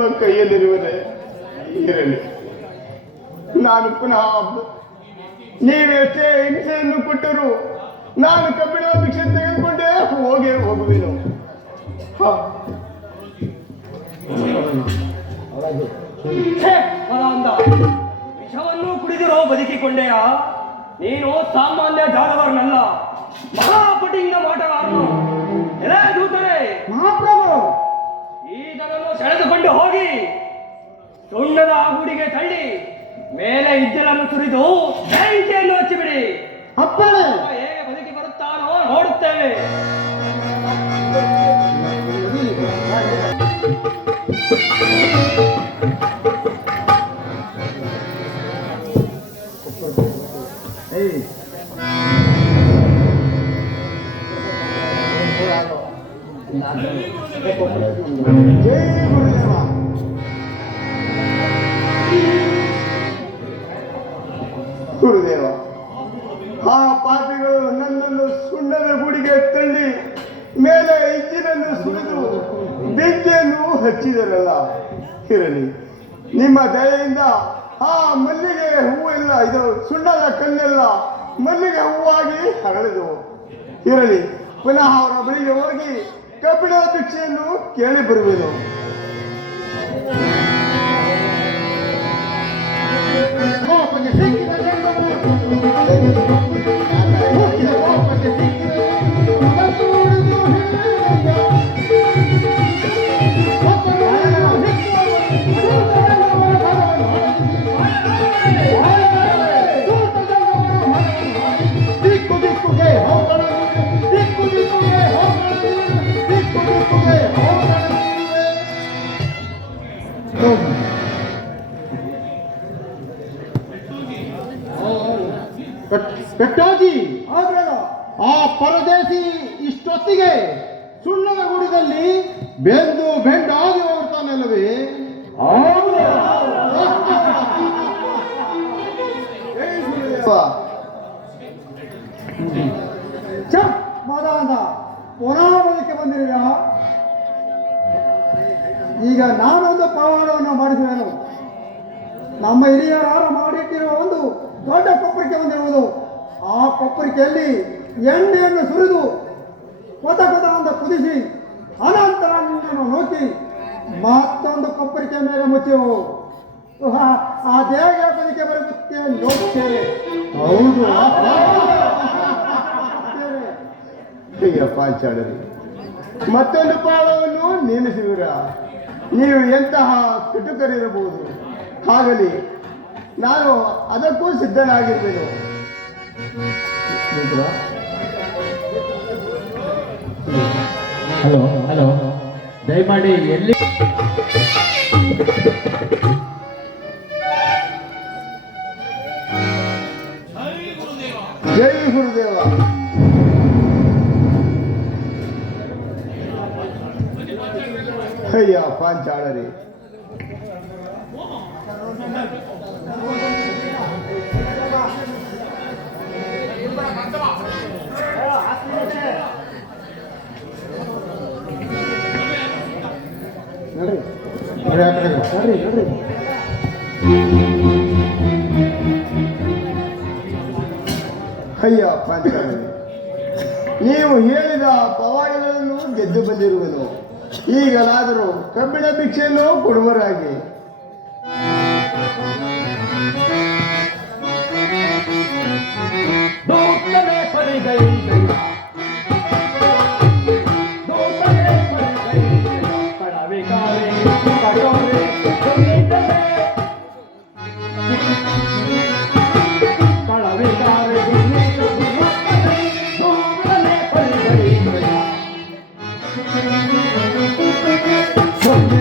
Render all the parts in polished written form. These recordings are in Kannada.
ನಿಮ್ಮ ಕೈಯಲ್ಲಿರುವುದೇ ಇರಲಿ. ನಾನು ಪುನಃ ನೀವೆಷ್ಟೇ ಹಿಂಸೆಯನ್ನು ಕೊಟ್ಟರು ನಾನು ಕಬ್ಬಿಣ ಭಿಕ್ಷೆ ತೆಗೆದುಕೊಂಡೇ ಹೋಗುವೆನು. ವಿಷವನ್ನು ಕುಡಿದಿರೋ ಬದುಕಿಕೊಂಡೆಯ ನೀನು ಸಾಮಾನ್ಯ ಜಾದವರನಲ್ಲ, ಮಹಾಪಟಿಂಗ ಮಾಟಗಾರನು. ಎಲೆ ದೂತರೆ ಮಹಾಪ್ರಭು, ಈತನನ್ನು ಸೆಳೆದುಕೊಂಡು ಹೋಗಿ ಸುಣ್ಣದ ಗುಡಿಗೆ ತಳ್ಳಿ ಮೇಲೆ ಇಜ್ಜಲನ್ನು ಸುರಿದು ಬೆಂಕಿಯನ್ನು ಹಚ್ಚಿಬಿಡಿ. ಅಪ್ಪಣೆ. ಹೇಗೆ ಬದುಕಿ ಬರುತ್ತಾನೋ ನೋಡುತ್ತೇವೆ. ಗುರುದೇವ, ಆ ಪಾಪಿಗಳು ನನ್ನನ್ನು ಸುಣ್ಣದ ಗುಡಿಗೆ ತಳ್ಳಿ ಮೇಲೆ ಇಜ್ಜಿನನ್ನು ಸುರಿದು ಬೆಂಕಿಯನ್ನು ಹಚ್ಚಿದರಲ್ಲ, ಇರಲಿ. ನಿಮ್ಮ ದಯೆಯಿಂದ ಆ ಮಲ್ಲಿಗೆ ಹೂವೆಲ್ಲ, ಇದು ಸುಣ್ಣದ ಕಲ್ಲೆಲ್ಲ ಮಲ್ಲಿಗೆ ಹೂವಾಗಿ ಹರಳಿದು ಇರಲಿ. ಪುನಃ ಅವರ ಬಳಿಗೆ ಹೋಗಿ ಕಬ್ಬಿಣದ ಭಿಕ್ಷೆಯನ್ನು ಕೇಳಿ ಬರುವೆನು. ಪೆಟ್ಟಾಜಿ, ಆ ಪರದೇಶಿ ಇಷ್ಟೊತ್ತಿಗೆ ಸುಣ್ಣದ ಗುಡಿದಲ್ಲಿ ಬೆಂಡಾಗಿ ಹೋಗ್ತಾನಲ್ಲವೇ? ಮಾದಾಂತ ಪುನಃ ಬದುಕಿ ಬಂದಿರುವ. ಈಗ ನಾನೊಂದು ಪವಾಡವನ್ನು ಮಾಡಿಸುವೆನು. ನಮ್ಮ ಹಿರಿಯರಾರ ಮಾಡಿಟ್ಟಿರುವ ಒಂದು ದೊಡ್ಡ ಕೊಪ್ಪರಿಕೆ ಬಂದಿರುವುದು. ಆ ಕೊಪ್ಪರಿಕೆಯಲ್ಲಿ ಎಣ್ಣೆಯನ್ನು ಸುರಿದು ಕೊತ ಅಂತ ಕುದಿಸಿ ಅನಂತರ ನಿನ್ನನ್ನು ನೂಕಿ ಮತ್ತೊಂದು ಕೊಪ್ಪರಿಕೆ ಮೇಲೆ ಮುಚ್ಚೆವು. ಆ ದೇವರ ಬದುಕೆ ಬರುತ್ತೆ ನೋಡುತ್ತೇವೆ. ಹೌದು ಪಾಂಚಾಳರಿ, ಮತ್ತೊಂದು ಪಾಳವನ್ನು ನೇಮಿಸುವಿರ. ನೀವು ಎಂತಹ ಕಟುಕರಿರಬಹುದು. ಆಗಲಿ, ನಾನು ಅದಕ್ಕೂ ಸಿದ್ಧನಾಗಿರುವೆನು. ಹಲೋ ಹಲೋ, ದಯಮಾಡಿ ಎಲ್ಲಿ ಜೈ ಗುರುದೇವ. ಅಯ್ಯ ಪಾಂಚಾಳರಿ, ಅಯ್ಯ ಪಾಂಚಾಳರಿ, ನೀವು ಹೇಳಿದ ಪವಾಡಗಳನ್ನು ಗೆದ್ದು ಬಂದಿರುವೆನು. ಈಗಲಾದರೂ ಕಬ್ಬಿಣ ಭಿಕ್ಷೆಯನ್ನು ಕೊಡುವರಾಗಿ. ಸೊನ್ನೆ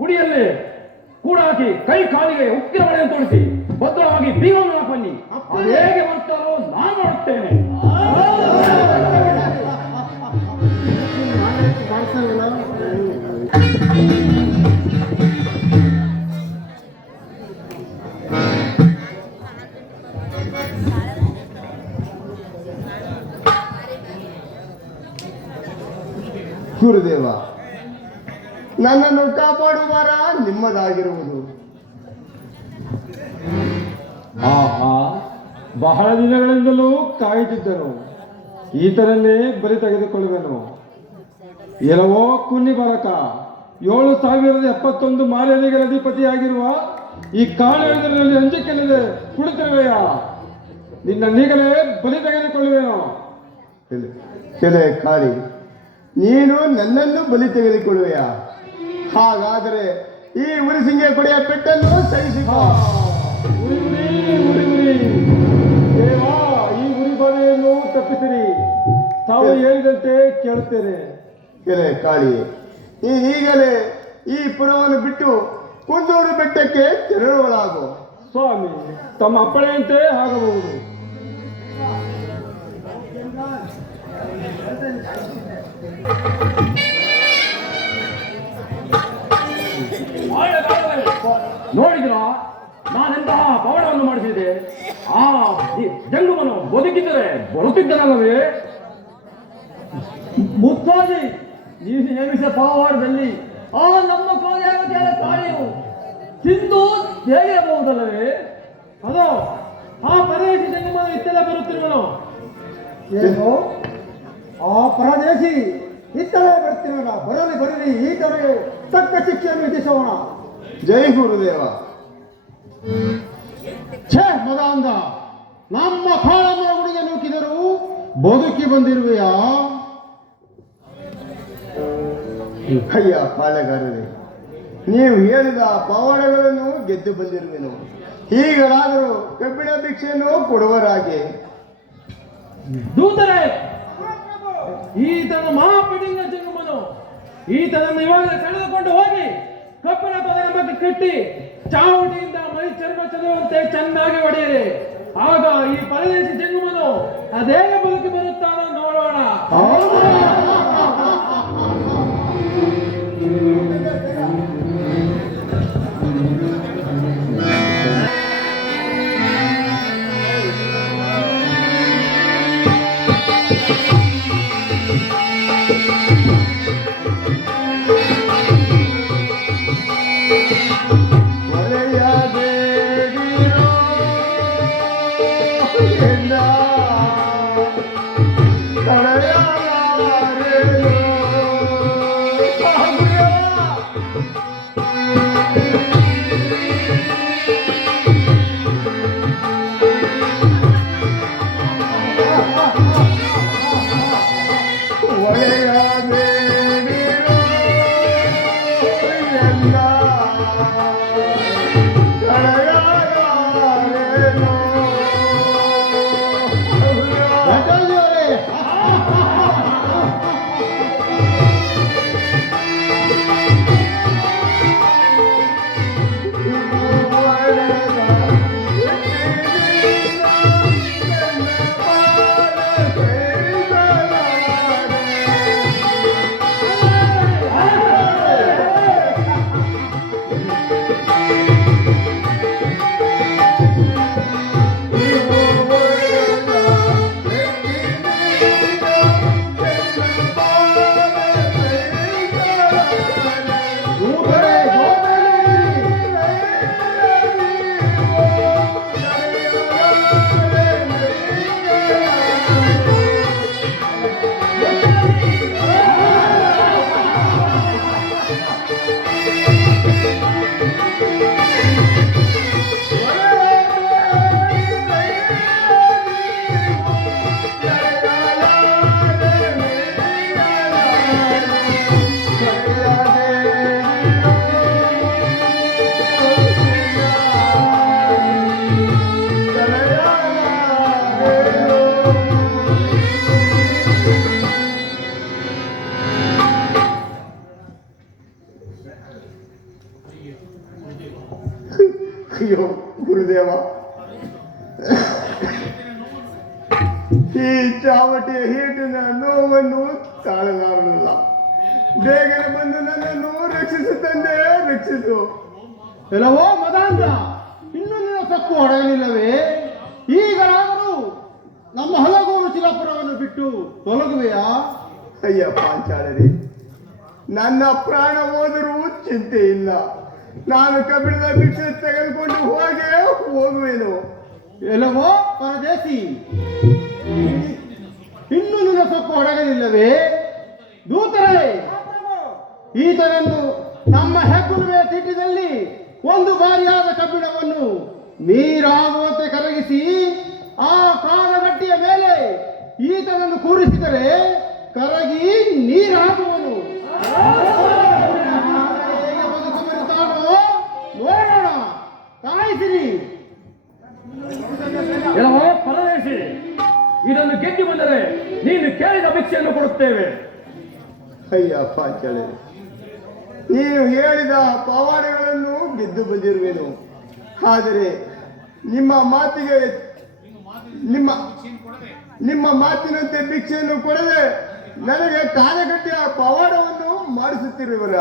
ಗುಡಿಯಲ್ಲಿ ಕೂಡ ಹಾಕಿ ಕೈ ಕಾಲಿಗೆ ಉಕ್ಕಿನ ಬಳೆಯನ್ನು ತೋರಿಸಿ ಭದ್ರವಾಗಿ ಬೀಗವನ್ನು ಹಾಕಿ ಅದು ಹೇಗೆ ಬರ್ತಾರೋ ನಾನು ನೋಡುತ್ತೇನೆ. ಗುರುದೇವ, ನನ್ನನ್ನು ಕಾಪಾಡುವ ಭಾರ ನಿಮ್ಮದಾಗಿರುವುದು. ಆಹಾ, ಬಹಳ ದಿನಗಳಿಂದಲೂ ಕಾಯುತ್ತಿದ್ದನು. ಈತನನ್ನೇ ಬಲಿ ತೆಗೆದುಕೊಳ್ಳುವೆನು. ಎಲ್ಲವೋ ಕುನ್ನಿ ಬರಕ 7071 ಮಾಲಿನ್ಯಗಳ ಅಧಿಪತಿಯಾಗಿರುವ ಈ ಕಾಳೇಂದ್ರನಲ್ಲಿ ಅಂಜಿಕೆಲ್ಲದೆ ಕುಳಿತಿರುವೆಯಾ? ನಿನ್ನ ನೀಗಲೇ ಬಲಿ ತೆಗೆದುಕೊಳ್ಳುವೆನು. ಕೆಲೆ ಕಾಳಿ, ನೀನು ನನ್ನನ್ನು ಬಲಿ ತೆಗೆದುಕೊಳ್ಳುವೆಯಾ? ಹಾಗಾದರೆ ಈ ಉರಿಸಿಂಗೆ ಕೊಡೆಯ ಪೆಟ್ಟನ್ನು ಸಹಿಸಿಕೋ. ದೇವಾ, ಈ ಉರಿ ಬಾಧೆಯನ್ನು ತಪ್ಪಿಸಿರಿ. ತಾವು ಹೇಳಿದಂತೆ ಕೇಳುತ್ತೇನೆ. ಕೆಲೆ ಕಾಳಿ, ಈಗಲೇ ಈ ಪುರವನ್ನು ಬಿಟ್ಟು ಕುಂದೂರು ಬೆಟ್ಟಕ್ಕೆ ತೆರಳುವಳಾಗು. ಸ್ವಾಮಿ, ತಮ್ಮ ಅಪ್ಪಣೆಯಂತೆ ಆಗಬಹುದು. ನೋಡಿದ್ರ ನಾನೆಂತಹ ಪವಾಡವನ್ನು ಮಾಡಿಸಿದೆ. ಆ ಜಂಗುಮನು ಬದುಕಿದ್ದರೆ ಬರುತ್ತಿದ್ದನಲ್ಲವೇ? ಮುತ್ತಾಜಿ, ನೀನು ನೇಮಿಸಿದ ಪವಾಡದಲ್ಲಿ ಆ ನಮ್ಮ ಕೋಲೆಯಾಗತಿಯಾದ ಕಾಳಿಯು ತಿಂದು ಹೇಗಿರಬಹುದಲ್ಲವೇ? ಅದೋ ಆ ಪರದೇಶಿ ಜಂಗುಮನು ಇತ್ತೆಲ್ಲ ಬರುತ್ತಿರುವನು. ಏನು ಆ ಪರದೇಶಿ ಇತ್ತಲೇ ಬರ್ತೀವನ? ಬರಲಿ ಬರಲಿ, ಈತನಿಗೆ ತಕ್ಕ ಶಿಕ್ಷೆಯನ್ನು ವಿಧಿಸೋಣ. ಜೈ ಗುರುದೇವ. ಛೇ ಮಗಾಂಧ, ನಮ್ಮ ಕಾಳಮ್ಮ ಗುಡಿಗೆ ನೂಕಿದರು ಬದುಕಿ ಬಂದಿರುವೆಯಾ? ಅಯ್ಯ ಪಾಳೆಗಾರರೇ, ನೀವು ಹೇಳಿದ ಪವಾಡಗಳನ್ನು ಗೆದ್ದು ಬಂದಿರುವೆನು. ಈಗಲಾದರೂ ಕಬ್ಬಿಣ ಭಿಕ್ಷೆಯನ್ನು ಕೊಡುವರಾಗೆ. ದೂತರೇ, ಈತನ ಮಹಾಪಿಡಿಂಗ ಜಂಗುಮನು ಈತನನ್ನು ಇವಾಗ ಕಳೆದುಕೊಂಡು ಹೋಗಿ ಕಬ್ಬಿಣ ಪದರ ಬಗ್ಗೆ ಕಟ್ಟಿ ಚಾವಟಿಯಿಂದ ಮೈ ಚರ್ಮ ಚದುರುವಂತೆ ಚೆನ್ನಾಗಿ ಹೊಡೆಯಿರಿ. ಆಗ ಈ ಪರದೇಶಿ ಜಂಗುಮನು ಅದೇಗ ಬದುಕಿ ಬರುತ್ತಾನೋ ನೋಡೋಣ. ಒಲೆಯಬೇಡಿರೋ ಎನ್ನ ತಡೆಯಲಾರೆ. ಅಯ್ಯೋ ಗುರುದೇವ, ಈ ಚಾವಟಿಯ ಹೀಟಿನ ನೋವನ್ನು ತಾಳಲಾರಲಿಲ್ಲ. ಬೇಗನೆ ಬಂದು ನನ್ನನ್ನು ರಕ್ಷಿಸು ತಂದೆ, ರಕ್ಷಿಸು. ಎಲ್ಲವೋ ಮದಾಂಧ, ಇನ್ನೂ ನಿನ್ನ ಸಕ್ಕು ಹೊಡೆಯಲಿಲ್ಲವೇ? ಈಗಲಾದರೂ ನಮ್ಮ ಹಲಗೂರು ಶಿಲಾಪುರವನ್ನು ಬಿಟ್ಟು ತೊಲಗುವೆಯಾ? ಅಯ್ಯ ಪಾಂಚಾಳರಿ, ನನ್ನ ಪ್ರಾಣ ಹೋದರೂ ಚಿಂತೆ ಇಲ್ಲ. ನಾನು ಕಬ್ಬಿಣದ ಭಿಕ್ಷೆ ತೆಗೆದುಕೊಂಡು ಹೋಗುವೆನು. ಎಲ್ಲವೋ ಪರದೇಶಿ, ಇನ್ನೂ ನಿನ್ನ ಸೊಕ್ಕು ಹೊಡಗಲಿಲ್ಲವೇ? ದೂತರೇ, ಈತನನ್ನು ನಮ್ಮ ಹೆಗ್ಗುರುವೆಯ ತಿಟ್ಟಿನಲ್ಲಿ ಒಂದು ಬಾರಿಯಾದ ಕಬ್ಬಿಣವನ್ನು ನೀರಾಗುವಂತೆ ಕರಗಿಸಿ ಆ ಕಾಲಗಟ್ಟಿಯ ಮೇಲೆ ಈತನನ್ನು ಕೂರಿಸಿದರೆ ಕರಗಿ ನೀರಾಗುವನು. ಹೇಗೆ ಬದುಕು ಬರುತ್ತಾನೋ ನೋಡೋಣ, ಕಾಯಿಸಿರಿ. ಎಲ್ಲವೋ ಪರದೇಶಿ, ಇದನ್ನು ಗೆದ್ದು ಬಂದರೆ ನೀನು ಕೇಳಿದ ಭಿಕ್ಷೆಯನ್ನು ಕೊಡುತ್ತೇವೆ. ಅಯ್ಯ ಪಾಂಚಾಳರಿ, ನೀವು ಹೇಳಿದ ಪವಾಡಗಳನ್ನು ಗೆದ್ದು ಬಂದಿರುವೆನು. ಆದರೆ ನಿಮ್ಮ ಮಾತಿನಂತೆ ಭಿಕ್ಷೆಯನ್ನು ಕೊಡದೆ ನನಗೆ ಕಾಲಗಟ್ಟಿಯ ಪವಾಡವನ್ನು ಮಾಡಿಸುತ್ತಿರುವರ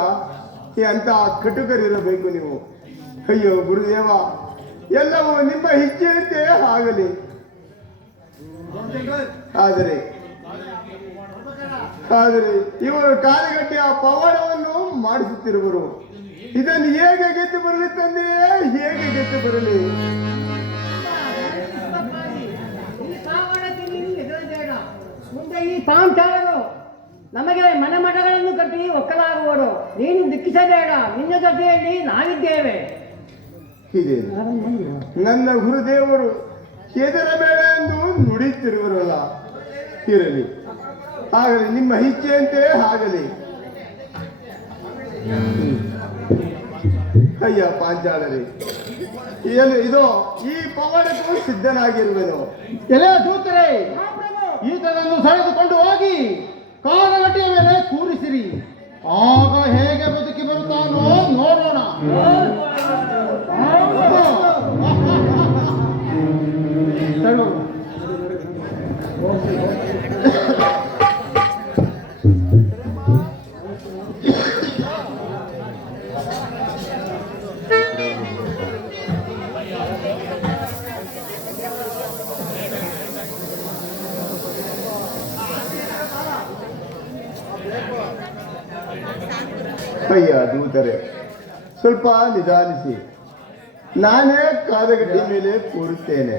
ಅಂತ ಕಟುಕರಿರಬೇಕು ನೀವು. ಅಯ್ಯೋ ಗುರುದೇವ, ಎಲ್ಲವೂ ನಿಮ್ಮ ಇಚ್ಛೆಯಂತೆ ಆಗಲಿ. ಆದರೆ ಇವರು ಕಾಲಗಟ್ಟಿಯ ಪವಾಡವನ್ನು ಮಾಡಿಸುತ್ತಿರುವರು. ಇದನ್ನು ಹೇಗೆ ಗೆದ್ದು ಬರಲಿ ತಂದೆಯೇ, ಹೇಗೆ ಗೆದ್ದು ಬರಲಿ? ಮುಂದೆ ಈ ಪಾಂಚಾಲರು ನಮಗೆ ಮನೆಮಠಗಳನ್ನು ಕಟ್ಟಿ ಒಕ್ಕಲಾಗುವರು. ನೀನು ದುಃಖಿಸಬೇಡ, ನಿನ್ನ ಜೊತೆಯಲ್ಲಿ ನಾವಿದ್ದೇವೆ. ಇದೆ ನನ್ನ ಗುರುದೇವರು ಹೆದರಬೇಡ ಎಂದು ನುಡಿತಿರುವರಲ್ಲ, ಇರಲಿ, ಆಗಲಿ, ನಿಮ್ಮ ಇಚ್ಛೆಯಂತೆ ಆಗಲಿ. ಅಯ್ಯ ಪಾಂಚಾಲರಿ, ಇದೋ ಈ ಪವಾಡಕ್ಕೂ ಸಿದ್ಧನಾಗಿರುವೆನು. ಎಲೆ ದೂತರೇ, ಈತನನ್ನು ಸೆಳೆದುಕೊಂಡು ಹೋಗಿ ಕಾಲಗಟ್ಟಿಯ ಮೇಲೆ ಕೂರಿಸಿರಿ. ಆಗ ಹೇಗೆ ಬದುಕಿ ಬರುತ್ತಾನೋ ನೋಡೋಣ. ಅಯ್ಯ ದೂತರೆ, ಸ್ವಲ್ಪ ನಿಧಾನಿಸಿ. ನಾನೇ ಕಾಲಗಟ್ಟಿ ಮೇಲೆ ಕೂರುತ್ತೇನೆ.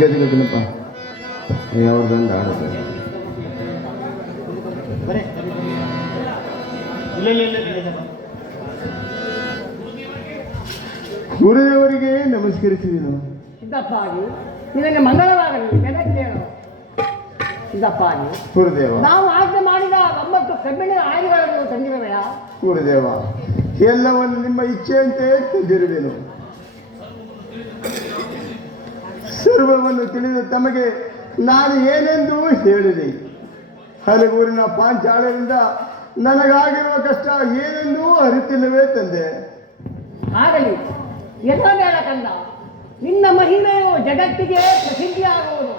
ಗದಿಗದಿನಪ್ಪ ಅವ್ರದಂದು ಆಡುತ್ತೆ ಗುರುದೇವರಿಗೆ ನಮಸ್ಕರಿಸಿದೀನಿ ನಾವು. ಸಿದ್ದಪ್ಪಾಗಿ ನಿನಗೆ ಮಂಗಳವಾಗಲಿ ಕೇಳು ಸಿದ್ದಪ್ಪಾಗಿ ಗುರುದೇವ ನಾವು ಆಜ್ಞೆ ಮಾಡಿದ 9 ಕಬ್ಬಿಣದ ಆಯುಧಗಳನ್ನು ತಂದಿರುವೆಯಾ? ಗುರುದೇವ ಎಲ್ಲವನ್ನು ನಿಮ್ಮ ಇಚ್ಛೆಯಂತೆ ತಂದಿರುವೆನು. ಸರ್ವವನ್ನು ತಿಳಿದ ತಮಗೆ ನಾನು ಏನೆಂದು ಹೇಳಿದೆ. ಹಲಗೂರಿನ ಪಾಂಚಾಳರಿಂದ ನನಗಾಗಿರುವ ಕಷ್ಟ ಏನೆಂದೂ ಅರಿತಿಲ್ಲವೇ ತಂದೆ. ಆಗಲಿ ಎನ್ನಬೇಡ ಕಂದ, ನಿನ್ನ ಮಹಿಮೆಯು ಜಗತ್ತಿಗೆ ಪ್ರಸಿದ್ಧಿಯಾಗುವುದು.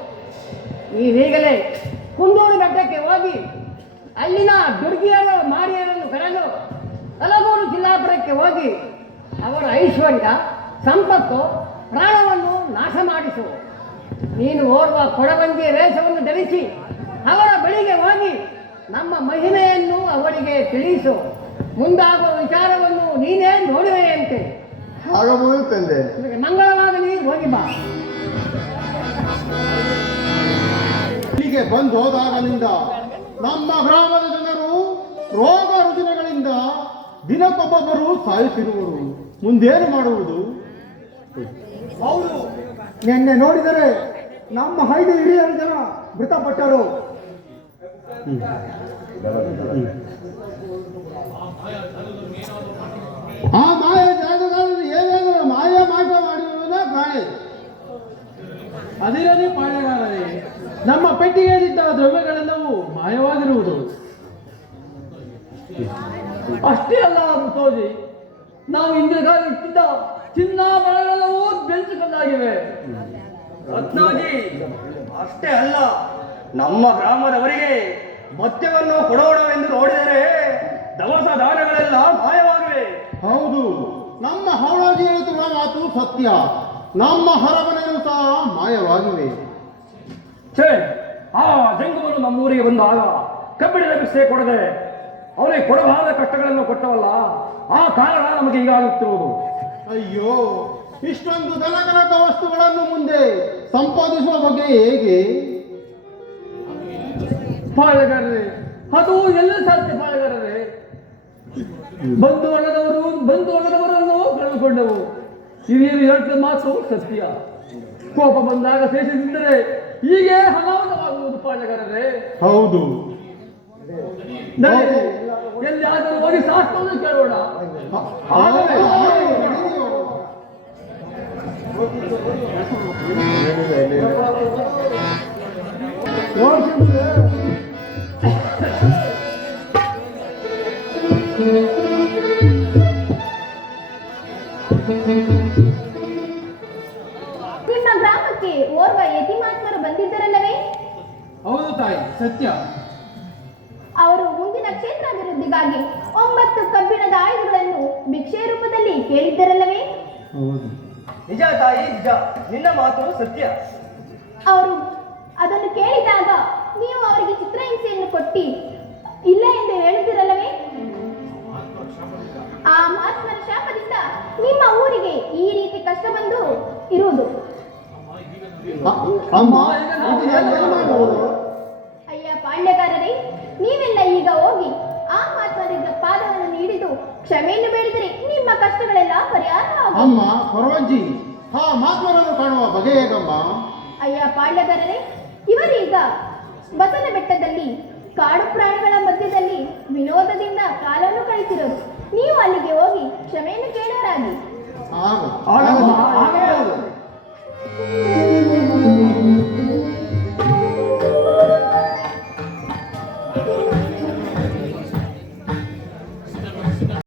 ನೀನೀಗಲೇ ಕುಂದೂರು ಬೆಟ್ಟಕ್ಕೆ ಹೋಗಿ ಅಲ್ಲಿನ ದುರ್ಗಿಯರು ಮಾರಿಯರನ್ನು ಕರೆದು ಹಲಗೂರು ಜಿಲ್ಲಾಪುರಕ್ಕೆ ಹೋಗಿ ಅವರ ಐಶ್ವರ್ಯ ಸಂಪತ್ತು ಪ್ರಾಣವನ್ನು ನಾಶ ಮಾಡಿಸು. ನೀನು ಓರ್ವ ಕೊಡಬಂದಿಯ ವೇಷವನ್ನು ಧರಿಸಿ ಅವರ ಬಳಿಗೆ ಹೋಗಿ ನಮ್ಮ ಮಹಿಮೆಯನ್ನು ಅವರಿಗೆ ತಿಳಿಸು. ಮುಂದಾಗುವ ವಿಚಾರವನ್ನು ನೀನೇ ನೋಡುವೆಯಂತೆ. ಆಗಬಹುದು ತಂದೆ. ನಿನಗೆ ಮಂಗಳವಾಗಲಿ, ಹೋಗಿ ಬಾ. ಇಲ್ಲಿಗೆ ಬಂದು ಹೋದಾಗಲಿಂದ ನಮ್ಮ ಗ್ರಾಮದ ಜನರು ರೋಗ ರುಜಿನಗಳಿಂದ ದಿನಕ್ಕೊಬ್ಬೊಬ್ಬರು ಸಾಯುತ್ತಿರುವರು. ಮುಂದೇನು ಮಾಡುವುದು? ಹೌದು, ನಿನ್ನೆ ನೋಡಿದರೆ ನಮ್ಮ 5 ಹಿರಿಯರ ಜನ ಮೃತಪಟ್ಟರು. ಆ ಮಾಯ ಜಾಗದಲ್ಲಿ ಏನೇನು ಮಾಯ ಮಾಟ ಮಾಡಿರುವುದ ಕಾಣೆ. ಅದಿರಲಿ ಪಾಳೆಗಾರರೇ, ನಮ್ಮ ಪೆಟ್ಟಿಗೆಯಲ್ಲಿದ್ದ ದ್ರವ್ಯಗಳೆಲ್ಲವೂ ಮಾಯವಾಗಿರುವುದು. ಅಷ್ಟೇ ಅಲ್ಲ ಮುತ್ತೋಜಿ, ನಾವು ಇಂದಿನ ಕಾಲ ಇಟ್ಟಿದ್ದ ಚಿನ್ನಾಭರಣಗಳೆಲ್ಲವೂ ಬೆಂಚುಕಲ್ಲಾಗಿವೆ. ರತ್ನಾಜಿ, ಅಷ್ಟೇ ಅಲ್ಲ, ನಮ್ಮ ಗ್ರಾಮದವರಿಗೆ ಮದ್ಯವನ್ನು ಕೊಡೋಣ ಎಂದು ನೋಡಿದರೆ ಸತ್ಯ. ನಮ್ಮ ಹರಮನೆಯೂ ಸಹ ಮಾಯವಾಗಿವೆ. ಛೇ, ಆ ಜಂಗಮನು ನಮ್ಮೂರಿಗೆ ಬಂದಾಗ ಕಬ್ಬಿಣದ ಭಿಕ್ಷೆ ಕೊಡದೆ ಅವನಿಗೆ ಕೊಡಬಾರದ ಕಷ್ಟಗಳನ್ನು ಕೊಟ್ಟವಲ್ಲ, ಆ ಕಾರಣ ನಮಗೆ ಹೀಗಾಗುತ್ತಿರುವುದು. ಅಯ್ಯೋ, ಇಷ್ಟೊಂದು ಧನಕನಕ ವಸ್ತುಗಳನ್ನು ಮುಂದೆ ಸಂಪಾದಿಸುವ ಬಗ್ಗೆ ಹೇಗೆ? ಪಾಳೆಗಾರರೇ, ಅದು ಎಲ್ಲ ಸಾಧ್ಯ ಪಾಳೆಗಾರರೇ. ಬಂಧು ವರ್ಗದವರನ್ನು ಕಳೆದುಕೊಂಡವು. ಹಿರಿಯರು ಹೇಳಿದ ಮಾತು ಸತ್ಯ. ಕೋಪ ಬಂದಾಗ ಶೇಷಿಸಿದ್ದರೆ ಹೀಗೆ ಅನಾಹುತವಾಗುವುದು ಪಾಳೆಗಾರರೇ. ಹೌದು. ನಡೆ, ಎಲ್ಲಿಯಾದರೂ ಹೋಗಿ ಶಾಸ್ತ್ರವನ್ನು ಕೇಳೋಣ. ನಿಮ್ಮ ಗ್ರಾಮಕ್ಕೆ ಓರ್ವ ಯತಿಮಾತ್ಮರು ಬಂದಿದ್ದರಲ್ಲವೇ? ಹೌದು ತಾಯಿ, ಸತ್ಯ. ಅವರು ಮುಂದಿನ ಕ್ಷೇತ್ರಾಭಿವೃದ್ಧಿಗಾಗಿ 9 ಕಬ್ಬಿಣದ ಆಯುಧಗಳನ್ನು ಭಿಕ್ಷೆ ರೂಪದಲ್ಲಿ ಕೇಳಿದ್ದರಲ್ಲವೇ? ನಿಜ ತಾಯಿ, ನಿಜ. ನಿನ್ನ ಮಾತು ಸತ್ಯ. ಅವರು ಅದನ್ನು ಕೇಳಿದಾಗ ನೀವು ಅವರಿಗೆ ಚಿತ್ರಹಿಂಸೆಯನ್ನು ಕೊಟ್ಟಿ ಇಲ್ಲ ಎಂದು ಹೇಳಿದಿರಲ್ಲವೇ? ಆ ಮಹಾತ್ಮರ ಶಾಪದಿಂದ ನಿಮ್ಮ ಊರಿಗೆ ಈ ರೀತಿ ಕಷ್ಟ ಬಂದು ಇರುವುದು. ಅಮ್ಮ, ಅಯ್ಯ ಪಾಳ್ಯಗಾರರೇ, ನೀವೆಲ್ಲ ಈಗ ಹೋಗಿ ಆ ಮಹಾತ್ಮರಿಗೆ ಪಾದವನ್ನು ಹಿಡಿದು ಕ್ಷಮೆಯನ್ನು ಬೇಡಿದರೆ ನಿಮ್ಮ ಕಷ್ಟಗಳೆಲ್ಲ ಪರಿಹಾರ ಆಗುವುದು. ಅಮ್ಮ ಕೊರವಂಜಿ, ಆ ಮಾತ್ಮರನ್ನು ಕಾಣುವ ಬಗೆ ಹೇಗಮ್ಮ? ಅಯ್ಯ ಪಾಳ್ಯಗಾರರೇ, ಇವರೀಗ ಬಸನ ಬೆಟ್ಟದಲ್ಲಿ ಕಾಡು ಪ್ರಾಣಿಗಳ ಮಧ್ಯದಲ್ಲಿ ವಿನೋದದಿಂದ ಕಾಲವನ್ನು ಕಳಿಸಿರೋದು. ನೀವು ಅಲ್ಲಿಗೆ ಹೋಗಿ ಕ್ಷಮೆಯನ್ನು ಕೇಳೋರಾಗಿ.